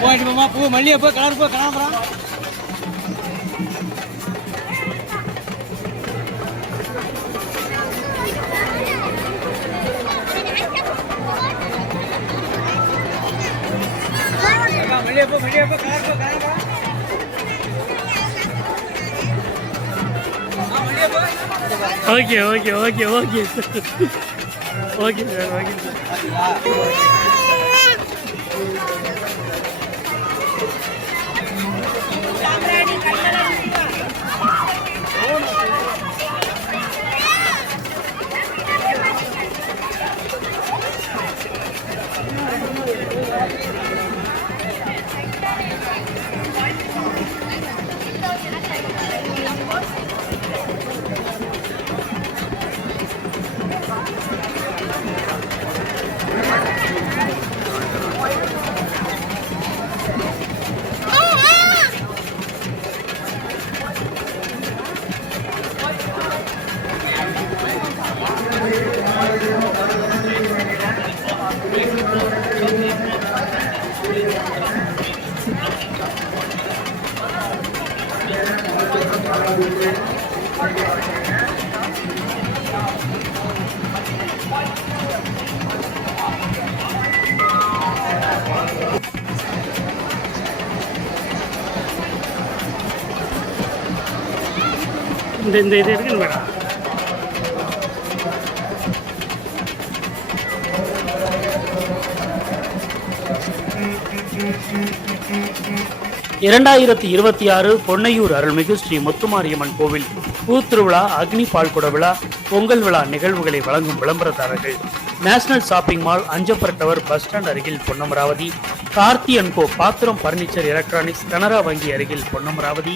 போயிட்டு போமா பூ மல்லிகை பூ கலர் பூ காணாமறா மல்லிகை பூ கலர் பூ காணாமறா okay okay okay okay okay sir okay இந்த இது இருக்குன்னு மேடம் இரண்டாயிரத்தி 26 பொன்னையூர் அருள்மிகு ஸ்ரீ முத்துமாரியம்மன் கோவில் பூத்திருவிழா அக்னி பால்குட விழா பொங்கல் விழா நிகழ்வுகளை வழங்கும் விளம்பரதாரர்கள் national shopping mall Anjappar tower bus stand அருகில் பொன்னமராவதி, கார்த்தி அண்ட் கோ பாத்திரம் பர்னிச்சர் எலக்ட்ரானிக்ஸ் கனரா வங்கி அருகில் பொன்னமராவதி,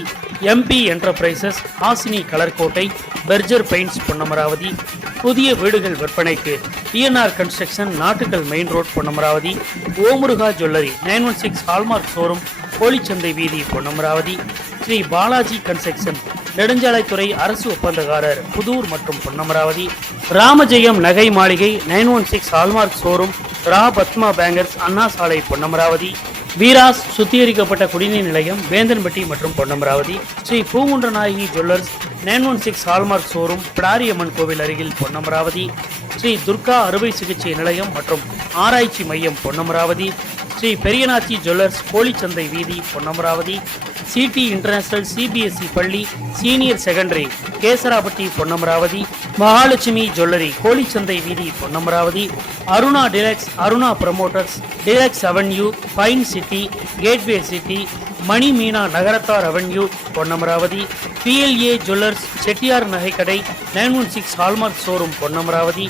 MP என்டர்பிரைசஸ் ஹாசினி கலர்கோட்டை, பெர்ஜர் பெயிண்ட்ஸ் பொன்னமராவதி, புதிய வீடுகள் விற்பனைக்கு TNR construction Nattukal main road Ponnamaravathi, Omuruga jewellery 916 hallmark showroom கோழிச்சந்தை வீதி பொன்னமராவதி, ஸ்ரீ பாலாஜி கன்ஸ்ட்ரக்ஷன் நெடுஞ்சாலைத்துறை அரசு ஒப்பந்தக்காரர் புதூர் மற்றும் பொன்னமராவதி, ராமஜெயம் நகை மாளிகை 916 ஹால்மார்க் ஷோரூம் ரா பத்மா பேங்கர்ஸ் அண்ணா சாலை பொன்னமராவதி, வீராஸ் சுத்திகரிக்கப்பட்ட குடிநீர் நிலையம் வேந்தன்பட்டி மற்றும் Ponnamaravathi, Sri Poongundranayagi jewellers 916 hallmark showroom Pidariamman கோவில் அருகில் பொன்னமராவதி, ஸ்ரீ துர்கா அறுவை சிகிச்சை நிலையம் மற்றும் ஆராய்ச்சி மையம் பொன்னமராவதி, ஸ்ரீ பெரியநாச்சி ஜுவல்லர்ஸ் கோழிச்சந்தை வீதி பொன்னமராவதி, சிடி இன்டர்நேஷனல் CBSE பள்ளி senior secondary Kesarapatti Ponnamaravathi, Mahalakshmi jewellery கோழிச்சந்தை வீதி Ponnamaravathi, Aruna deluxe Aruna promoters deluxe avenue pine city gateway city Mani Meena Nagarathar avenue Ponnamaravathi, PLA jewellers Chettiar நகைக்கடை 916 hallmark showroom Ponnamaravathi,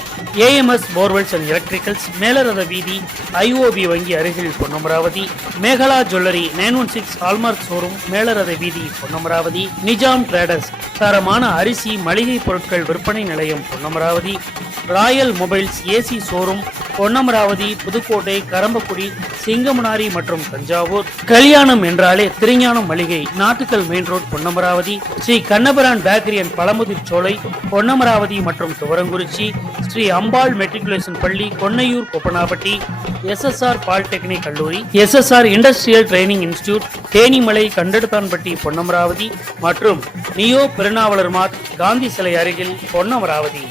AMS borewells and electricals மேலரத வீதி IOB வங்கி அருகில் Ponnamaravathi, Megala jewellery 916 hallmark showroom மேலரத வீதி பொன்னமராவதி, நிஜாம் ட்ரேடர்ஸ் தரமான அரிசி மளிகை பொருட்கள் விற்பனை நிலையம் Ponnamaravathi, royal mobiles AC showroom Ponnamaravathi, Pudukkottai, Karambakkudi, Singamanari மற்றும் தஞ்சாவூர். கல்யாணம் என்றாலே திருஞானம் மளிகை Nattukkal main road Ponnamaravathi, Sri Kannapiran bakery and Pazhamudhir Solai Ponnamaravathi மற்றும் துவரங்குறிச்சி, ஸ்ரீ அம்பாள் மெட்ரிகுலேஷன் பள்ளி கொன்னையூர் கொப்பனாப்பட்டி, SSR பாலிடெக்னிக் கல்லூரி, SSR industrial training institute Thenimalai Kandeduthanpatti Ponnamaravathi மற்றும் நியோ பெருநாவலர் மார்ட் காந்தி சிலை அருகில் பொன்னமராவதி.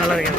நல்லா இருக்கேன்.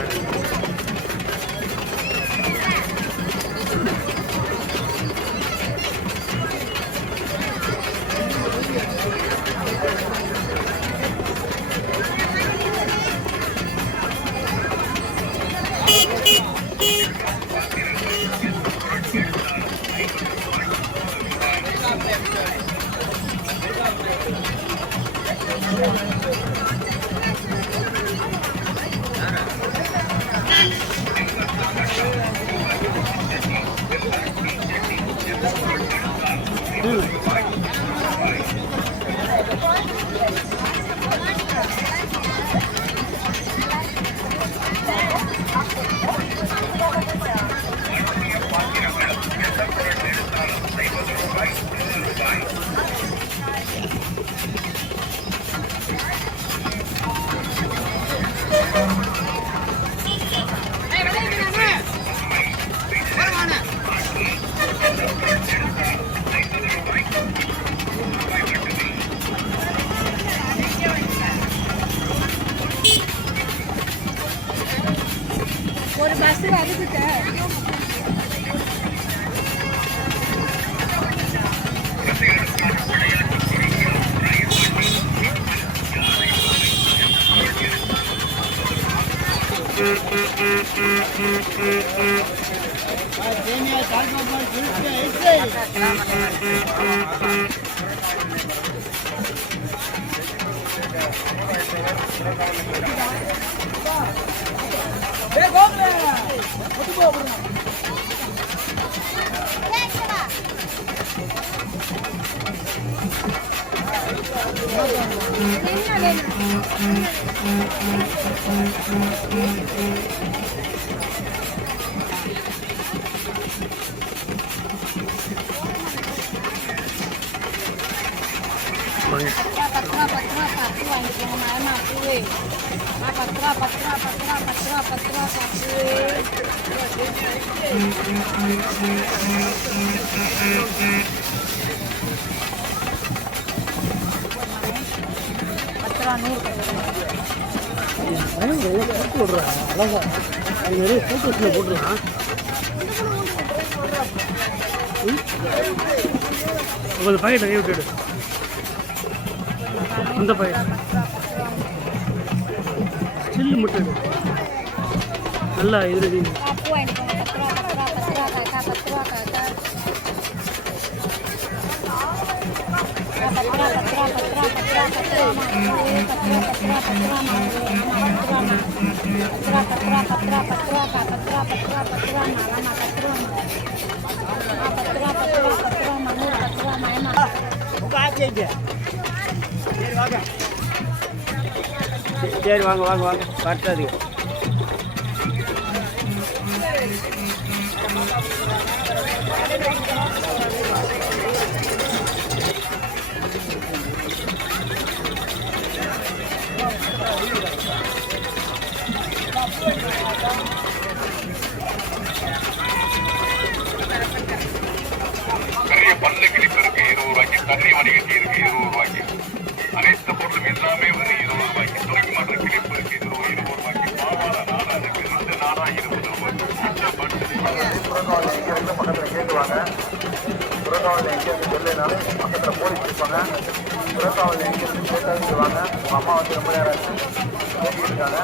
ஒரு பஸ் வருதுட்ட போட்டுருக்கான் பாக்கெட் அங்கே விட்டுடு அந்த பாக்கெட் சில்லு மட்டும் நல்லா இது சரி வாங்க வாங்க வாங்க பட்டாது பல்ல கிளிப்பு இருக்கு 20 ரூபாய்க்கு, தண்ணி வடிகட்டி இருக்கு 20 ரூபாய்க்கு, அனைத்து பொருளும் எல்லாமே வந்து 20 ரூபாய்க்கு, துணைக்கு மாற்ற கிளிப்பு இருக்கு 20 ரூபாய்க்கு, பாவாடை நாடா இருக்கு 2 நாடா 20 ரூபாய்க்கு. புறக்காவல் எங்க இருந்து பக்கத்தில் கேட்டுவாங்க, புறக்காவல் எங்க இருந்து சொல்லனாலும் பக்கத்தில் போலீஸ் இருப்பாங்க, புறக்காவல் எங்க இருந்து கேட்டாலும் சொல்லுவாங்க. உங்க அம்மா வந்து ரொம்ப நேரம் கேட்டுருக்காங்க.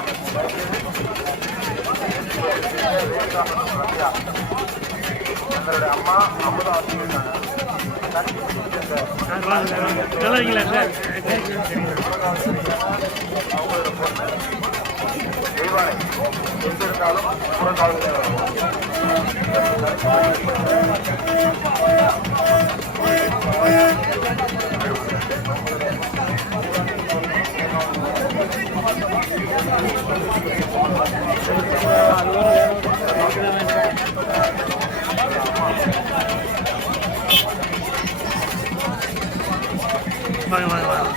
எங்களுடைய அம்மா அமுதா இருக்காங்க. நல்லா இருக்கீங்களா சார்? அவங்களோட பொண்ணு தெய்வானை எங்க இருந்தாலும் புறக்காவலே வாங்க வாங்க வாங்க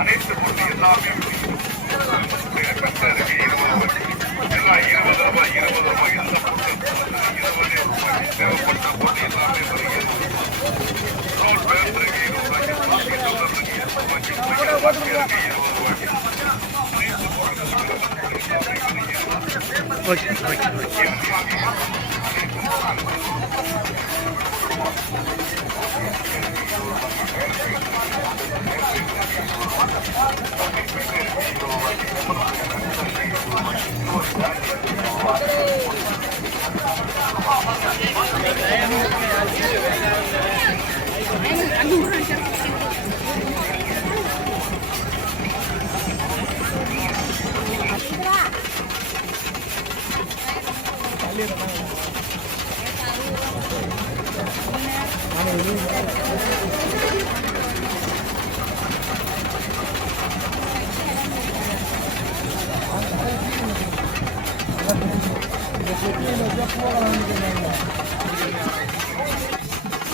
அனைத்து பொருள் எல்லாமே எல்லாம் 20 ரூபாய் 20 ரூபாய். எந்த பொருள் 20 ரூபாய் தேவைப்பட்ட பொருள் எல்லாமே வருகிறது. ரோட் பேப்பர் இருக்கு 20 ரூபாய்க்கு, காஃபி டவுலர் இருக்கு 20 ரூபாய்க்கு, இருக்கு 20 ரூபாய்க்கு. அனைத்து பொருட்களும் ஓகே ஓகே ஓகே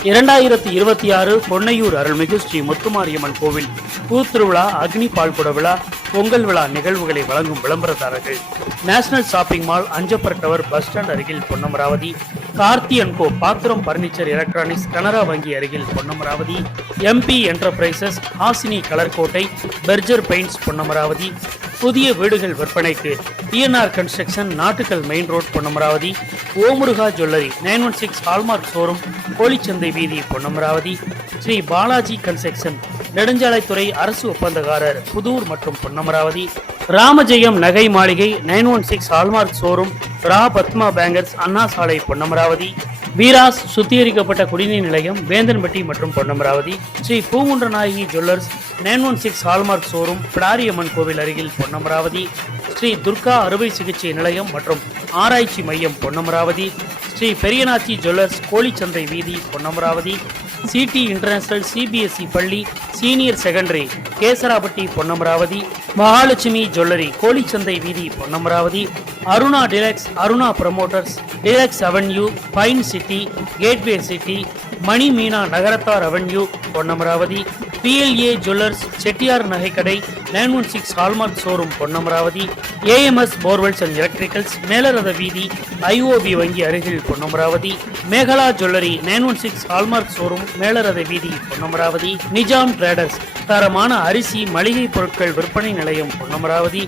(2026) பொன்னையூர் அருள்மிகு ஸ்ரீ முத்துமாரியம்மன் கோவில் பூத்திருவிழா, அக்னி பால்குட விழா, பொங்கல் விழா நிகழ்வுகளை வழங்கும் விளம்பரதாரர்கள்: national shopping mall, Anjappar tower, bus stand அருகில் பொன்னமராவதி; கார்த்தி அண்ட் கோ பாத்திரம் பர்னிச்சர் எலக்ட்ரானிக்ஸ், கனரா வங்கி அருகில் பொன்னமராவதி; MP என்டர்பிரைசஸ், ஹாசினி கலர்கோட்டை, பெர்ஜர் பெயிண்ட்ஸ் பொன்னமராவதி; புதிய வீடுகள் விற்பனைக்கு TNR construction, Nattukal main road Ponnamaravathi; Omuruga jewellery 916 hallmark showroom, கோழிச்சந்தை வீதி பொன்னமராவதி; ஸ்ரீ பாலாஜி கன்ஸ்ட்ரக்ஷன், நெடுஞ்சாலைத்துறை அரசு ஒப்பந்தக்காரர், புதூர் மற்றும் பொன்னமராவதி; ராமஜெயம் நகை மாளிகை 916 ஹால்மார்க் ஷோரூம், ரா பத்மா பேங்கர்ஸ், அண்ணா சாலை பொன்னமராவதி; வீராஸ் சுத்திகரிக்கப்பட்ட குடிநீர் நிலையம், வேந்தன்பட்டி மற்றும் Ponnamaravathi; Sri Poongundranayagi jewellers 916 hallmark showroom, Pidariamman கோவில் அருகில் பொன்னமராவதி; ஸ்ரீ துர்கா அறுவை சிகிச்சை நிலையம் மற்றும் ஆராய்ச்சி மையம் பொன்னமராவதி; ஸ்ரீ பெரியநாச்சி ஜுவல்லர்ஸ், கோழிச்சந்தை வீதி பொன்னமராவதி; சிடி இன்டர்நேஷனல் CBSE பள்ளி senior secondary, Kesarapatti Ponnamaravathi; Mahalakshmi jewellery, கோழிச்சந்தை வீதி Ponnamaravathi; Aruna deluxe, Aruna promoters, deluxe avenue, pine city, gateway city, Mani Meena Nagarathar avenue Ponnamaravathi; PLA jewellers, Chettiar நகைக்கடை 916 hallmark showroom Ponnamaravathi; AMS borewells and electricals, மேலரத வீதி, IOB வங்கி அருகில் Ponnamaravathi; Megala jewellery 916 hallmark showroom, மேலரத வீதி பொன்னமராவதி; நிஜாம் ட்ரேடர்ஸ், தரமான அரிசி மளிகை பொருட்கள் விற்பனை நிலையம் Ponnamaravathi;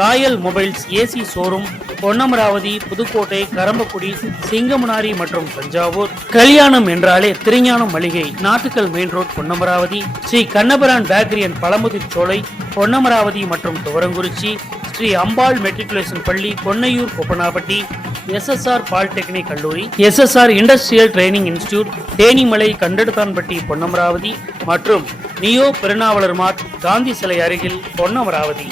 royal mobiles AC showroom Ponnamaravathi, Pudukkottai, Karambakkudi, Singamunari மற்றும் தஞ்சாவூர். கல்யாணம் என்றாலே திருஞானம் மளிகை, Nattukkal main road Ponnamaravathi; Sri Kannapiran bakery and Pazhamudhir Solai Ponnamaravathi மற்றும் துவரங்குறிச்சி; ஸ்ரீ அம்பாள் மெட்ரிகுலேஷன் பள்ளி, பொன்னையூர், கொப்பனாப்பட்டி; SSR பாலிடெக்னிக் கல்லூரி, SSR industrial training institute, Thenimalai, Kandeduthanpatti Ponnamaravathi மற்றும் நியோ பெருநாவலர் மார்ட், காந்தி சிலை அருகில் பொன்னமராவதி.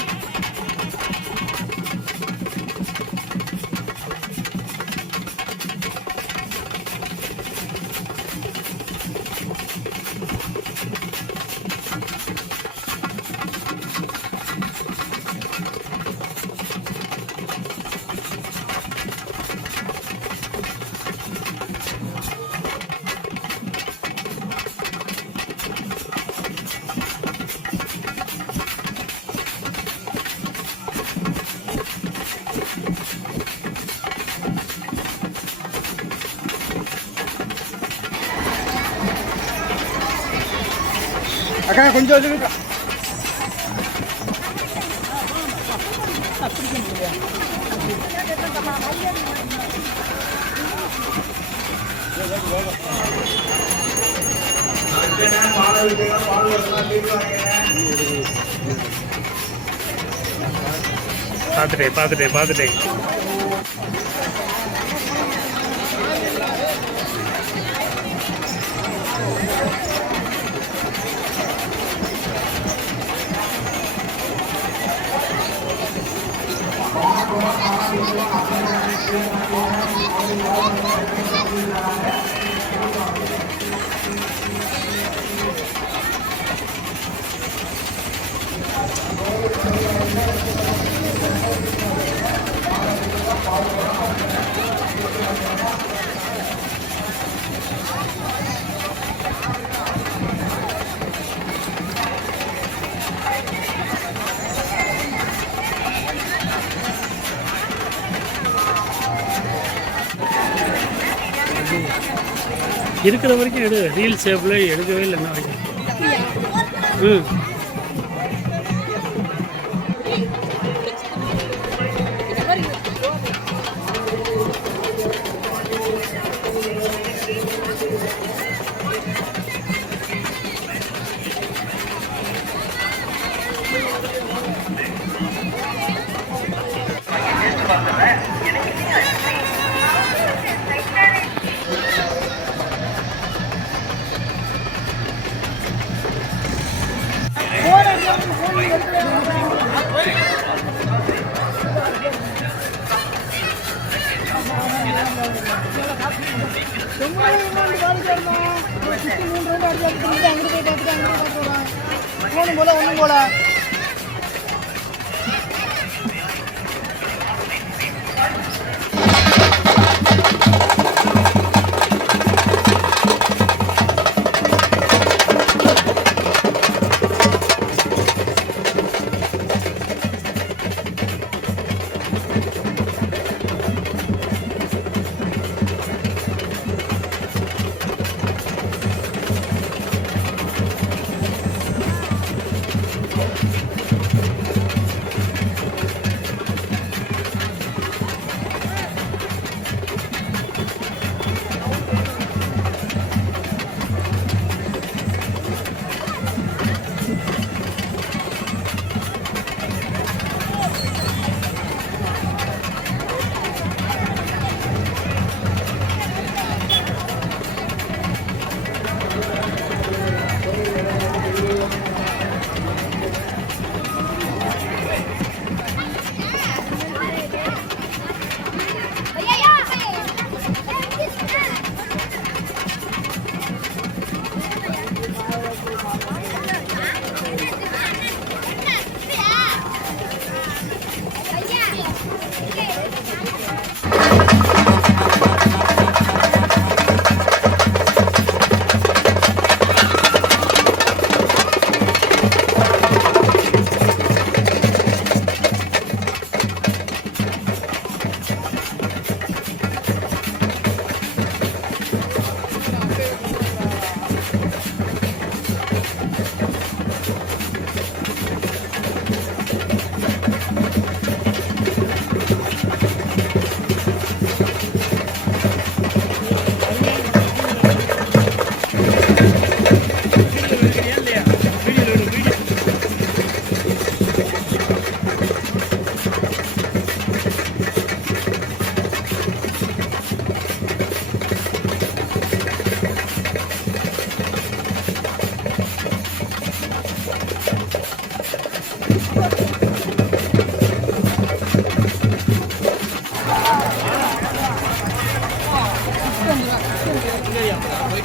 அக்கா கொஞ்சம் வச்சுக்கா. பார்த்துட்டேன் இருக்கிற வரைக்கும் எடு. ரீல் சேஃபில் எடுக்கவே இல்லை என்ன வரைக்கும். ஒன்றும் போல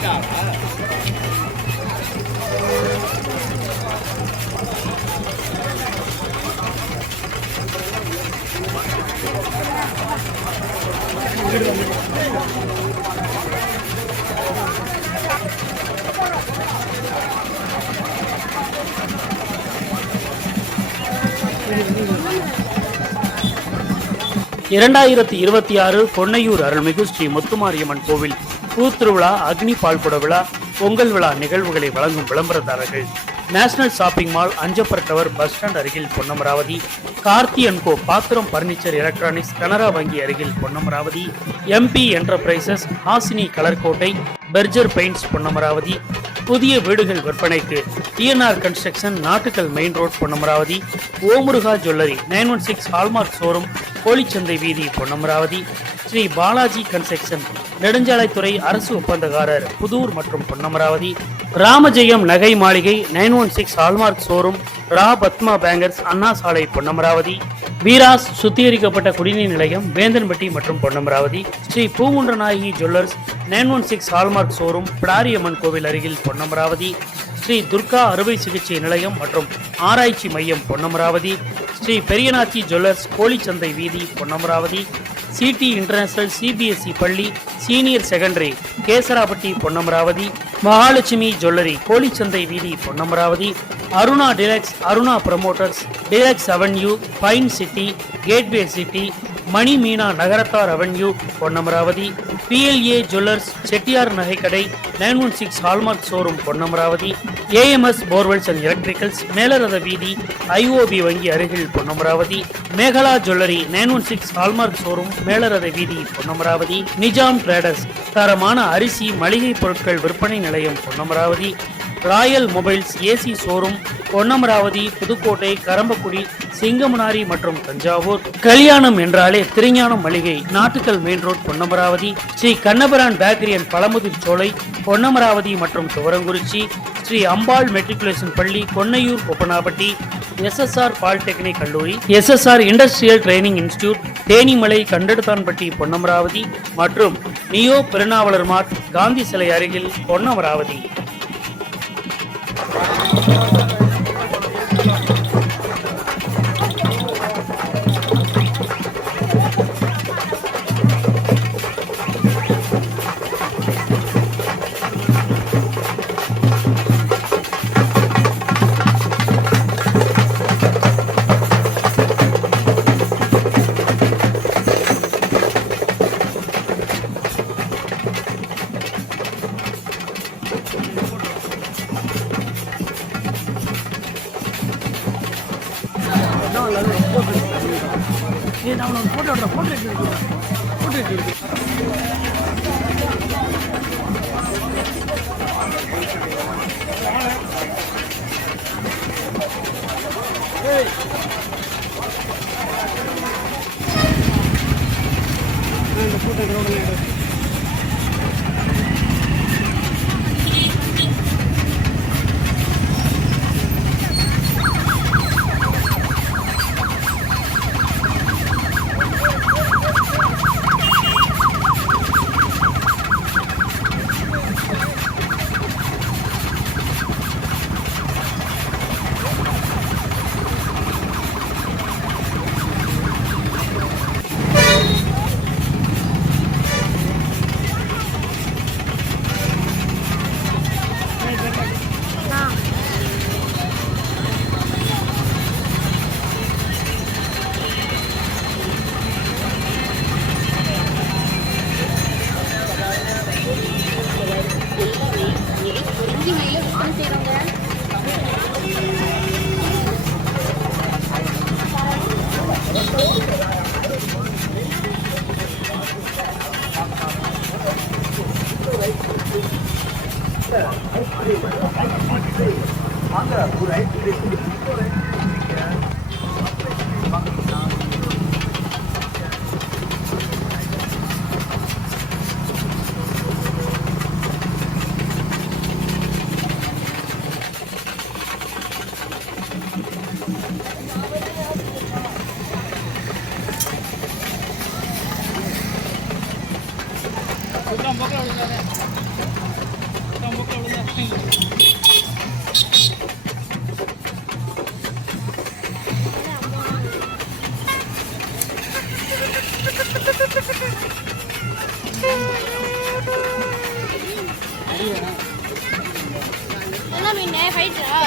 2026 பொன்னையூர் அருள்மிகு ஸ்ரீ முத்துமாரியம்மன் கோவில் பூத்திருவிழா அக்னி பால்குட விழா பொங்கல் விழா நிகழ்வுகளை வழங்கும் விளம்பரதாரர்கள் national shopping mall Anjappar tower bus stand அருகில் பொன்னமராவதி, கார்த்தி அண்ட் கோ பாத்திரம் பர்னிச்சர் எலக்ட்ரானிக்ஸ் கனரா வங்கி அருகில் பொன்னமராவதி, MP என்டர்பிரைசஸ் ஹாசினி கலர்கோட்டை, பெர்ஜர் பெயிண்ட்ஸ் பொன்னமராவதி, புதிய வீடுகள் விற்பனைக்கு TNR construction Nattukal main road Ponnamaravathi, Omuruga jewellery 916 hallmark showroom கோழிச்சந்தை வீதி பொன்னமராவதி, ஸ்ரீ பாலாஜி கன்ஸ்ட்ரக்ஷன் நெடுஞ்சாலைத்துறை அரசு ஒப்பந்தக்காரர் புதூர் மற்றும் பொன்னமராவதி, ராமஜெயம் நகை மாளிகை 916 ஹால்மார்க் ஷோரூம் ரா பத்மா பேங்கர்ஸ் அண்ணா சாலை பொன்னமராவதி, வீராஸ் சுத்திகரிக்கப்பட்ட குடிநீர் நிலையம் வேந்தன்பட்டி மற்றும் Ponnamaravathi, Sri Poongundranayagi jewellers 916 hallmark showroom Pidariamman கோவில் அருகில் பொன்னமராவதி, ஸ்ரீ துர்கா அறுவை சிகிச்சை நிலையம் மற்றும் ஆராய்ச்சி மையம் பொன்னமராவதி, ஸ்ரீ பெரியநாச்சி ஜுவல்லர்ஸ் கோழிச்சந்தை வீதி பொன்னமராவதி, சிடி இன்டர்நேஷனல் CBSE பள்ளி senior secondary Kesarapatti Ponnamaravathi, Mahalakshmi jewellery கோழிச்சந்தை வீதி Ponnamaravathi, Aruna deluxe Aruna promoters deluxe avenue pine city gateway city Mani Meena Nagarathar avenue Ponnamaravathi, PLA jewellers Chettiar நகைக்கடை 916 hallmark showroom Ponnamaravathi, AMS borewells and electricals மேலரத வீதி IOB வங்கி அருகில் Ponnamaravathi, Megala jewellery 916 hallmark showroom மேலரத வீதி பொன்னமராவதி, நிஜாம் ட்ரேடர்ஸ் தரமான அரிசி மளிகை பொருட்கள் விற்பனை நிலையம் Ponnamaravathi, royal mobiles AC showroom Ponnamaravathi, Pudukkottai, Karambakkudi, Singamanari மற்றும் தஞ்சாவூர். கல்யாணம் என்றாலே திருஞானம் மளிகை Nattukkal main road Ponnamaravathi, Sri Kannapiran bakery and Pazhamudhir Solai Ponnamaravathi மற்றும் துவரங்குறிச்சி, ஸ்ரீ அம்பாள் மெட்ரிகுலேஷன் பள்ளி கொன்னையூர் கொப்பனாப்பட்டி, SSR பாலிடெக்னிக் கல்லூரி, SSR industrial training institute Thenimalai Kandeduthanpatti Ponnamaravathi மற்றும் நியோ பெருநாவலர் மார்ட் காந்தி சிலை அருகில் பொன்னமராவதி. என்ன மீன் ஃபைட்டரா?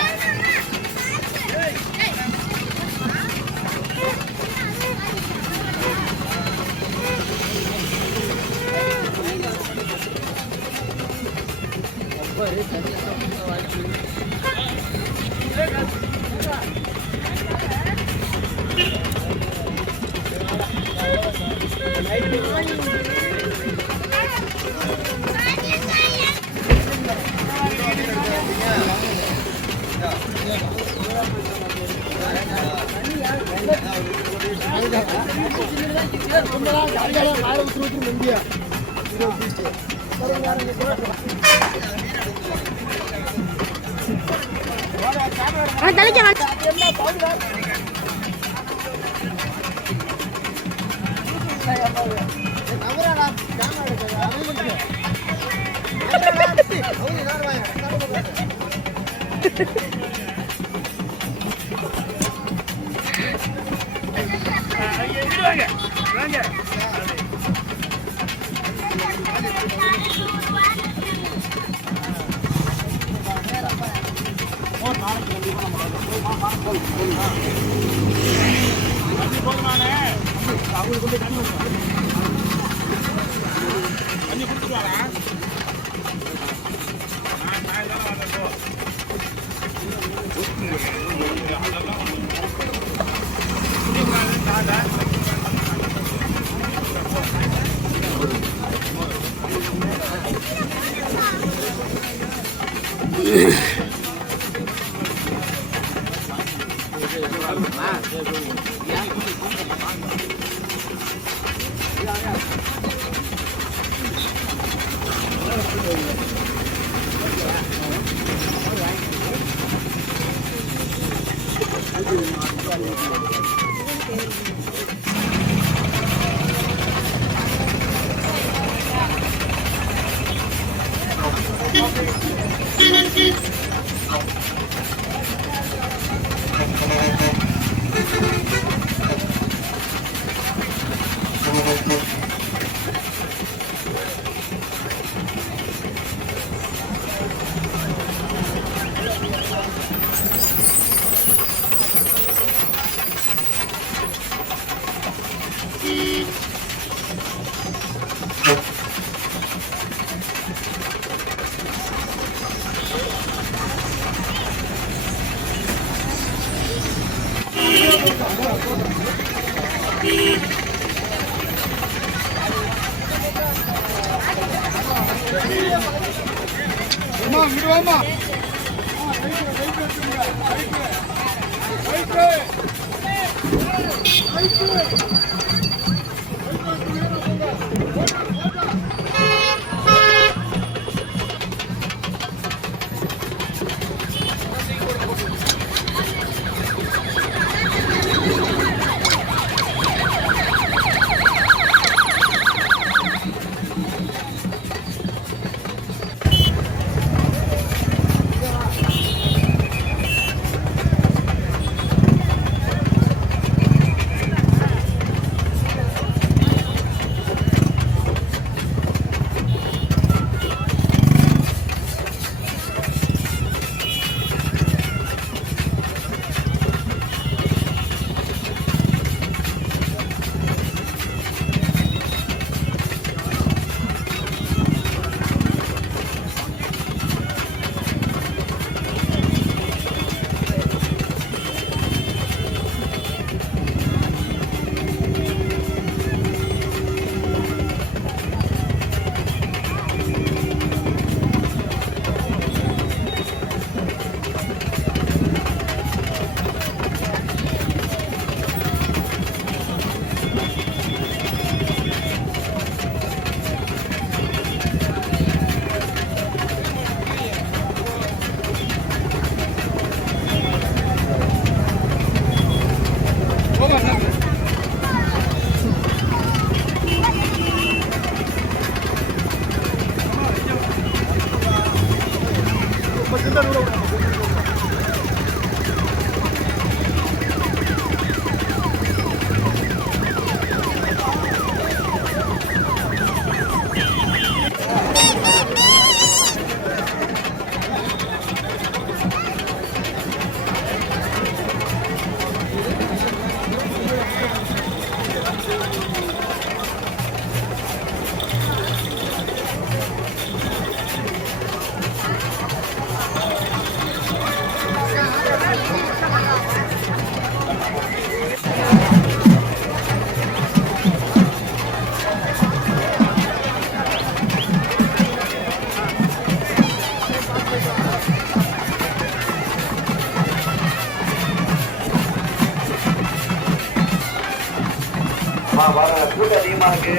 கூட்டம் அதிகமா இருக்கு.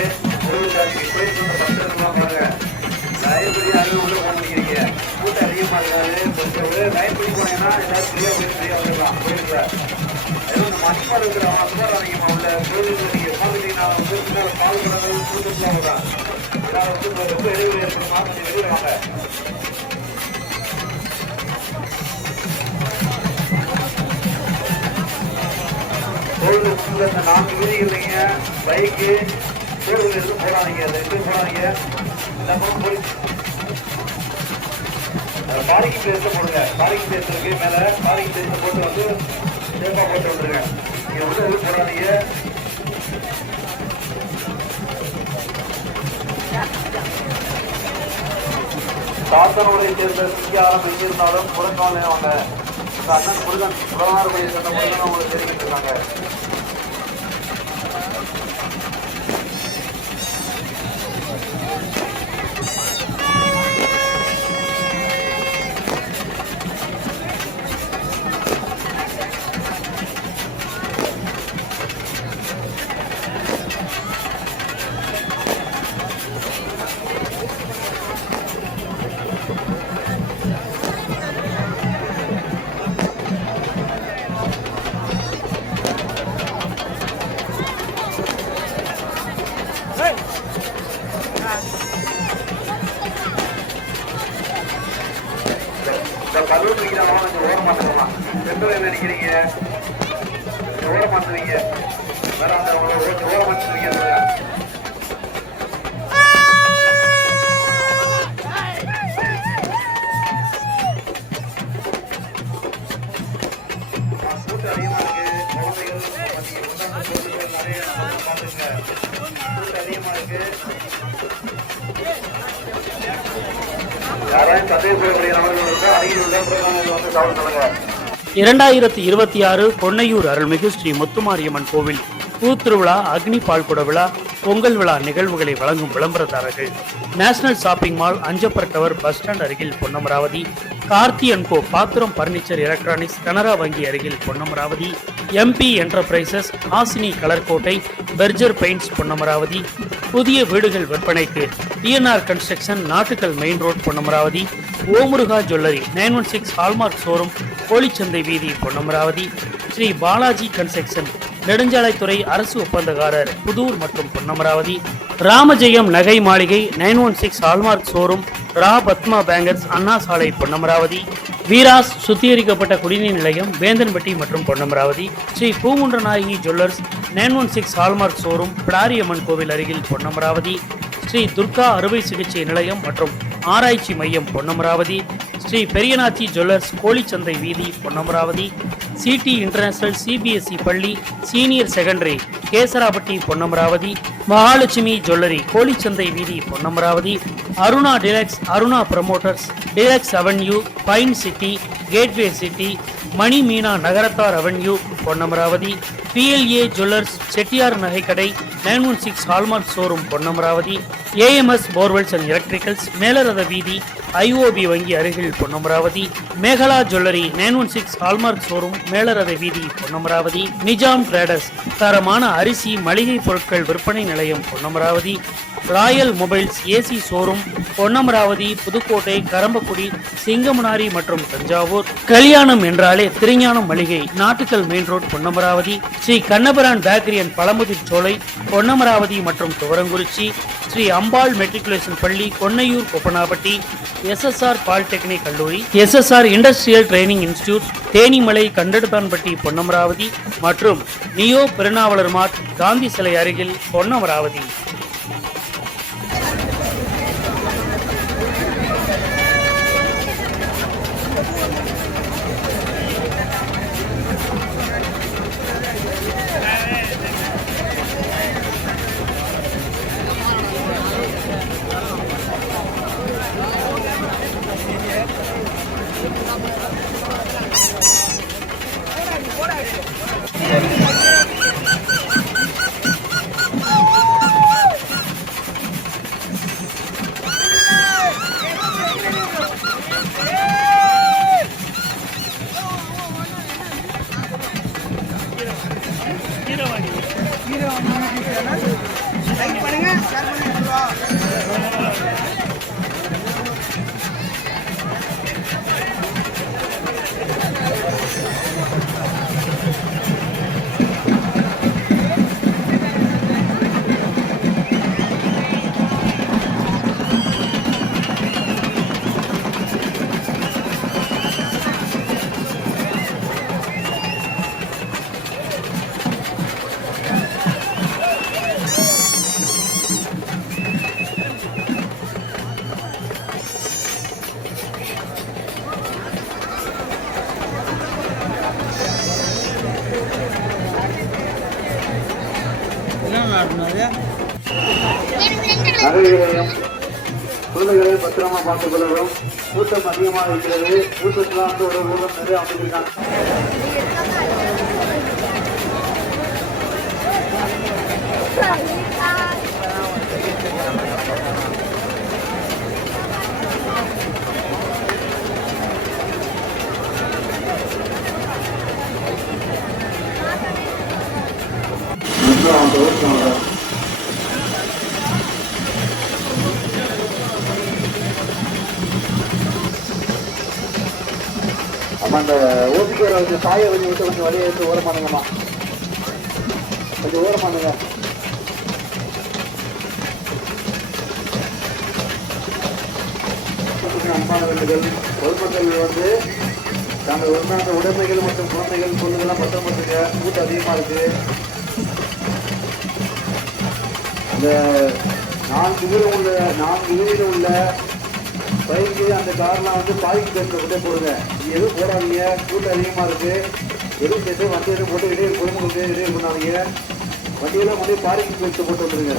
கூட்டம் அதிகமா இருக்காது. கொஞ்சம் லைன் பண்ணி போனீங்கன்னா எல்லாரும் ஃப்ரீயா வந்துடலாம். கோயிலுக்கு மஞ்சள் இருக்கிறவங்க சுமாராதிகமா உள்ள கோயிலுக்கு நீங்க உட்காந்துட்டீங்கன்னா பால் கடவுள் கூட்டத்துல வரும். எல்லாரும் ரொம்ப இடைவெளி இருக்கணுமா கொஞ்சம் வெளியில வாங்க. கோயிலுக்கு இந்த 4 வீதிகள் இல்லைங்க. பைக்கு கோயிலுக்கு எதுவும் போடாதீங்க. எதுவும் போடாதீங்க. எல்லா பக்கம் போய் பார்க்கிங் பிளேஸ்ல போடுங்க. பார்க்கிங் பிளேஸ் இருக்கு மேல. பார்க்கிங் பிளேஸ்ல போட்டு வந்து சேஃபா போட்டு வந்துருங்க. நீங்க உள்ள எதுவும் போடாதீங்க. சாத்தனோடைய சேர்ந்த சிங்கியாரம் எங்கிருந்தாலும் புறக்காலே வாங்க. அண்ணன் முருகன் புறநாறுடைய சேர்ந்த முருகன் உங்களுக்கு தெரிவிக்கிட்டு இருக்காங்க. பலூன் வைக்கிறவங்க கொஞ்சம் ஓர மாட்டலாம். பெண்கள் என்ன நினைக்கிறீங்க? ஓர மாட்டுவீங்க. வேற அந்த ஓர மாட்டுவீங்க. கூட்டம் அதிகமா இருக்கு. குழந்தைகள் நிறைய பாத்துங்க. கூட்டம் அதிகமா இருக்கு. யாராவது சந்தேகப்படக்கூடிய நபர்கள் இருந்தால் அருகில் உள்ள புறக்காலையில் வந்து தகவல் சொல்லுங்க. 2026 பொன்னையூர் அருள்மிகு ஸ்ரீ முத்துமாரியம்மன் கோவில் பூத்திருவிழா, அக்னி பால்குட விழா, பொங்கல் விழா நிகழ்வுகளை வழங்கும் விளம்பரதாரர்கள் national shopping mall, Anjappar tower, bus stand அருகில் பொன்னமராவதி, கார்த்தி அண்ட் கோ பாத்திரம் பர்னிச்சர் எலக்ட்ரானிக்ஸ், கனரா வங்கி அருகில் பொன்னமராவதி, MP என்டர்பிரைசஸ், ஹாசினி கலர்கோட்டை, பெர்ஜர் பெயிண்ட்ஸ் பொன்னமராவதி, புதிய வீடுகள் விற்பனைக்கு TNR construction, Nattukal main road Ponnamaravathi, Omuruga jewellery 916 hallmark showroom, கோழிச்சந்தை வீதி பொன்னமராவதி, ஸ்ரீ பாலாஜி கன்ஸ்ட்ரக்ஷன், நெடுஞ்சாலைத்துறை அரசு ஒப்பந்தக்காரர் புதூர் மற்றும் பொன்னமராவதி, ராமஜெயம் நகை மாளிகை 916 ஹால்மார்க் ஷோரூம், ரா பத்மா பேங்கர்ஸ், அண்ணா சாலை பொன்னமராவதி, வீராஸ் சுத்திகரிக்கப்பட்ட குடிநீர் நிலையம் வேந்தன்பட்டி மற்றும் Ponnamaravathi, Sri Poongundranayagi jewellers 916 hallmark showroom, Pidariamman கோவில் அருகில் பொன்னமராவதி, ஸ்ரீ துர்கா அறுவை சிகிச்சை நிலையம் மற்றும் ஆராய்ச்சி மையம் பொன்னமராவதி, ஸ்ரீ பெரியநாச்சி ஜுவல்லர்ஸ் கோழிச்சந்தை வீதி பொன்னமராவதி, சிடி இன்டர்நேஷனல் CBSE பள்ளி senior secondary Kesarapatti Ponnamaravathi, Mahalakshmi jewellery கோழிச்சந்தை வீதி Ponnamaravathi, Aruna deluxe, Aruna promoters, deluxe avenue, pine city, gateway city, Mani Meena Nagarathar avenue Ponnamaravathi, PLA jewellers Chettiar நகைக்கடை 916 hallmark showroom Ponnamaravathi, AMS borewells and electricals மேலரத வீதி IOB வங்கி அருகில் Ponnamaravathi, Megala jewellery 916 hallmark showroom மேலரத வீதி பொன்னமராவதி, நிஜாம் ட்ரேடர்ஸ் தரமான அரிசி மளிகை பொருட்கள் விற்பனை நிலையம் Ponnamaravathi, royal mobiles AC showroom Ponnamaravathi, Pudukkottai, Karambakkudi, Singamanari மற்றும் தஞ்சாவூர், கல்யாணம் என்றாலே திருஞானம் மளிகை Nattukkal main road Ponnamaravathi, Sri Kannapiran bakery and Pazhamudhir Solai Ponnamaravathi மற்றும் துவரங்குறிச்சி, ஸ்ரீ அம்பாள் மெட்ரிகுலேஷன் பள்ளி, கொன்னையூர் கொப்பனாப்பட்டி, SSR பாலிடெக்னிக் கல்லூரி, SSR industrial training institute, Thenimalai Kandeduthanpatti Ponnamaravathi மற்றும் நியோ பெருநாவலர் மார்ட், காந்தி சிலை அருகில் பொன்னமராவதி. லைக் பண்ணுங்க, ஷேர் பண்ணுங்க. நகர்களையும் குழந்தைகளையும் பத்திரமா பார்த்துக் கொள்ளவும். கூட்டம் அதிகமாக இருக்கிறது. கூட்டத்தில் வந்து ஒரு ஊரம் நிறைய அமைச்சிருக்காங்க. அப்ப அந்த ஓபிகேர வந்து சாயை கொஞ்சம் விட்டு கொஞ்சம் வழியை எடுத்து ஓரமானுங்கம்மா, கொஞ்சம் ஓரமானுங்க. அன்பான வேண்டுகள், பொதுமக்கள் வந்து நாங்கள் உண்டான உடைமைகள் மற்றும் குழந்தைகள் பொருள்கள்லாம் பத்திரமாட்டுங்க. கூட்டம் அதிகமாக இருக்கு. அந்த 4 வீதியில் உள்ள பைக்கு அந்த கார்லாம் வந்து பாதிக்கு பேசுகிற கொண்டே போடுங்க. நீங்கள் எதுவும் போடாதீங்க. கூட்டம் அதிகமாக இருக்கு. எதுவும் சேர்த்து வண்டி எதுவும் போட்டு இடையே பொதுமக்களுக்கு இடையே பண்ணாதீங்க. வண்டியெல்லாம் கொண்டு பாதிக்கு பேச போட்டு வந்துடுங்க.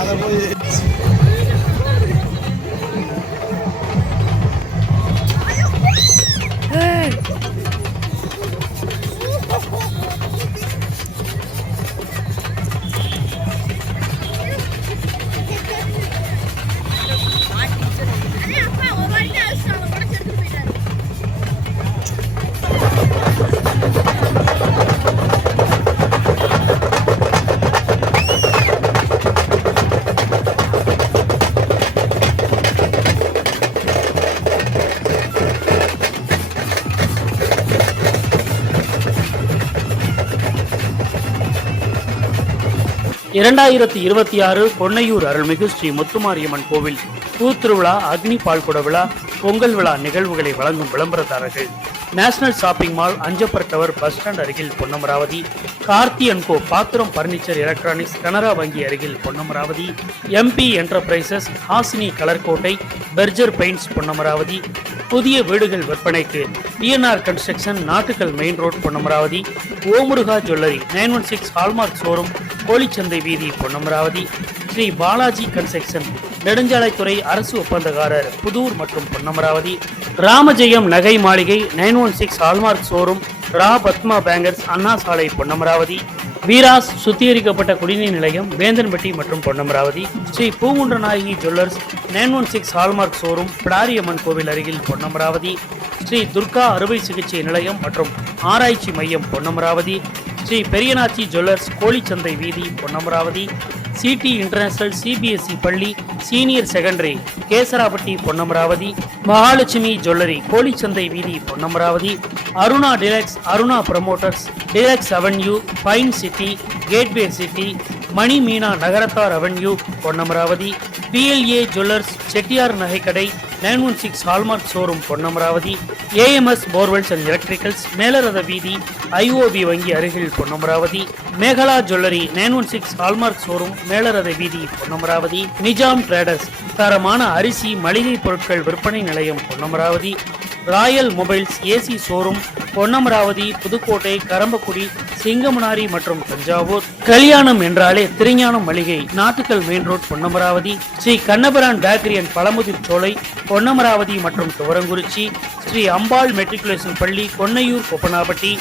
அதை போய் இரண்டாயிரத்தி 26 பொன்னையூர் அருள்மிகு ஸ்ரீ முத்துமாரியம்மன் கோவில் பூத்திருவிழா, அக்னி பால்குட விழா, பொங்கல் விழா நிகழ்வுகளை வழங்கும் விளம்பரதாரர்கள் national shopping mall, Anjappar tower, bus stand அருகில் பொன்னமராவதி, கார்த்தி அண்ட் கோ பாத்திரம் பர்னிச்சர் எலக்ட்ரானிக்ஸ், கனரா வங்கி அருகில் பொன்னமராவதி, MP என்டர்பிரைசஸ், ஹாசினி கலர்கோட்டை, பெர்ஜர் பெயிண்ட்ஸ் பொன்னமராவதி, புதிய வீடுகள் விற்பனைக்கு PNR construction, Nattukal main road Ponnamaravathi, Omuruga jewellery 916 hallmark showroom, கோழிச்சந்தை வீதி பொன்னமராவதி, ஸ்ரீ பாலாஜி கன்ஸ்ட்ரக்ஷன், நெடுஞ்சாலைத்துறை அரசு ஒப்பந்தக்காரர் புதூர் மற்றும் பொன்னமராவதி, ராமஜெயம் நகை மாளிகை 916 ஹால்மார்க் ஷோரூம், ரா பத்மா பேங்கர்ஸ், அண்ணா சாலை பொன்னமராவதி, வீராஸ் சுத்திகரிக்கப்பட்ட குடிநீர் நிலையம் வேந்தன்பட்டி மற்றும் Ponnamaravathi, Sri Poongundranayagi jewellers 916 hallmark showroom, Pidariamman கோவில் அருகில் பொன்னமராவதி, ஸ்ரீ துர்கா அறுவை சிகிச்சை நிலையம் மற்றும் ஆராய்ச்சி மையம் பொன்னமராவதி, ஸ்ரீ பெரியநாச்சி ஜுவல்லர்ஸ் கோழிச்சந்தை வீதி பொன்னமராவதி, CT இன்டர்நேஷனல் CBSE பள்ளி senior secondary Kesarapatti Ponnamaravathi, Mahalakshmi jewellery கோழிச்சந்தை வீதி Ponnamaravathi, Aruna deluxe, Aruna promoters, deluxe avenue, pine city, gateway city, Mani Meena Nagarathar avenue Ponnamaravathi, PLA jewellers Chettiar நகைக்கடை 916 hallmark showroom Ponnamaravathi, AMS borewells and electricals மேலரத வீதி IOB வங்கி அருகில் Ponnamaravathi, Megala jewellery 916 hallmark showroom மேலரத வீதி பொன்னமராவதி, நிஜாம் ட்ரேடர்ஸ் தரமான அரிசி மளிகை பொருட்கள் விற்பனை நிலையம் Ponnamaravathi, royal mobiles AC showroom Ponnamaravathi, Pudukkottai, Karambakkudi, Singamanari மற்றும் தஞ்சாவூர். கல்யாணம் என்றாலே திருஞானம் மளிகை, Nattukkal main road Ponnamaravathi, Sri Kannapiran bakery and Pazhamudhir Solai Ponnamaravathi மற்றும் துவரங்குறிச்சி, ஸ்ரீ அம்பாள் மெட்ரிகுலேஷன் பள்ளி கொன்னையூர் கொப்பனாப்பட்டி,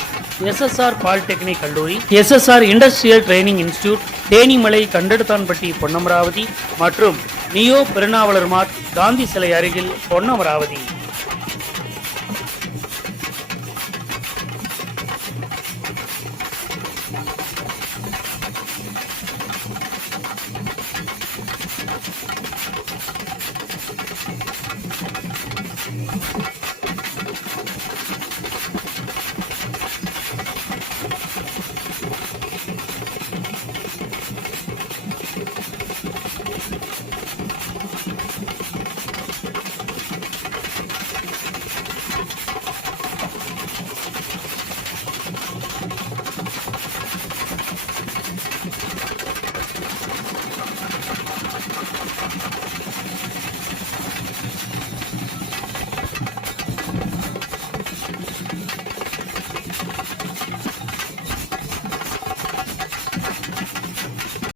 SSR பாலிடெக்னிக் கல்லூரி, SSR industrial training institute Thenimalai Kandeduthanpatti Ponnamaravathi மற்றும் நியோ பெருநாவலர் மார்ட் காந்தி சிலை அருகில் பொன்னமராவதி.